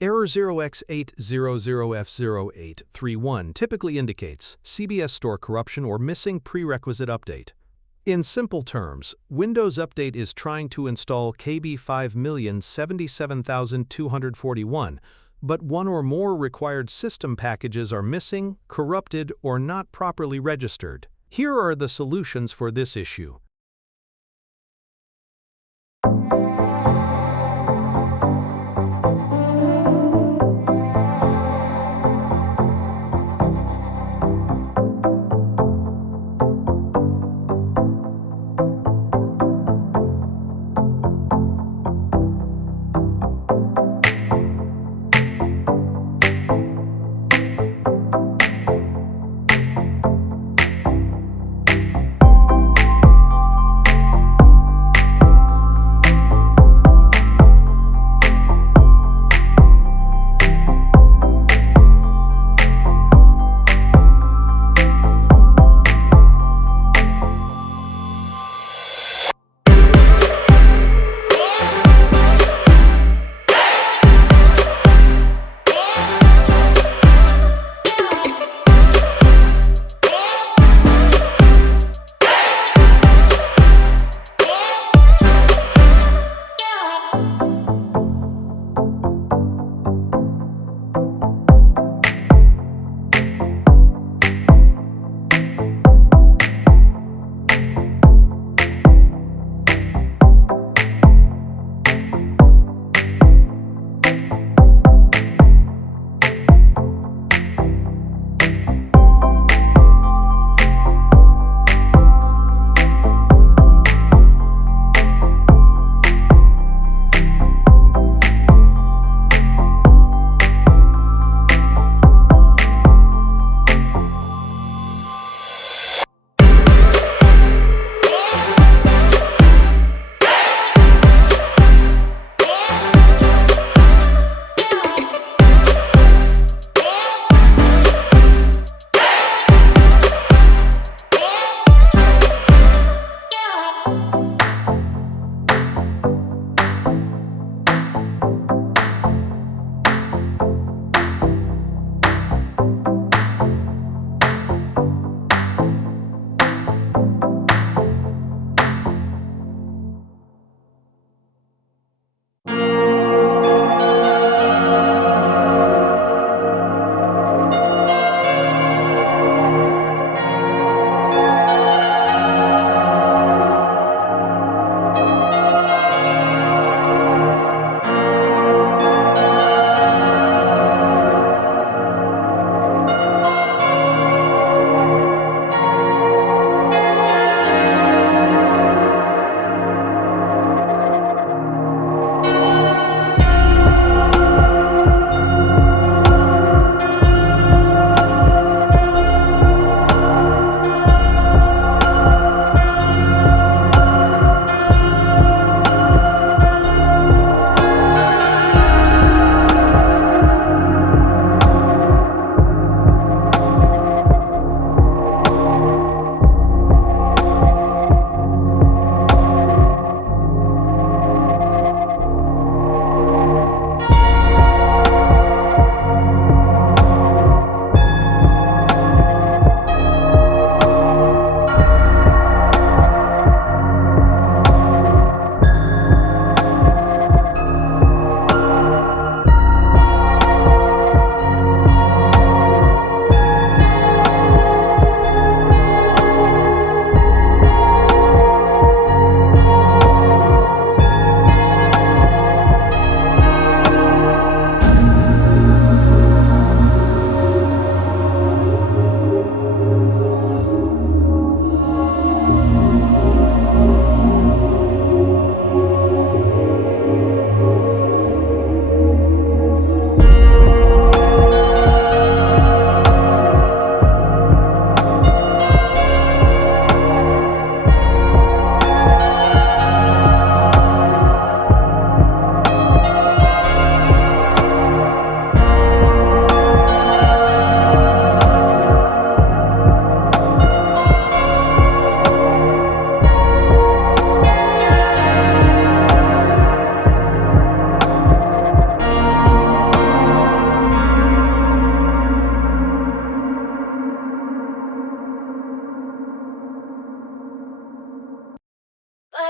Error 0x800f0831 typically indicates CBS store corruption or missing prerequisite update. In simple terms, Windows Update is trying to install KB5077241, but one or more required system packages are missing, corrupted, or not properly registered. Here are the solutions for this issue.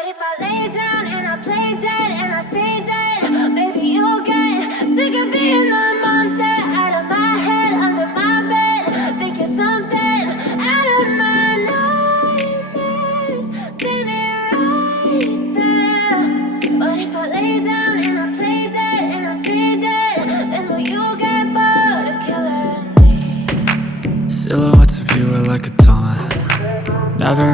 if I lay down and I play dead and I stay dead, maybe you'll get sick of being the monster out of my head, under my bed. Think you're something out of my nightmares, standing right there. But if I lay down and I play dead and I stay dead, then will you get bored of killing me? Silhouettes of you are like a taunt. Never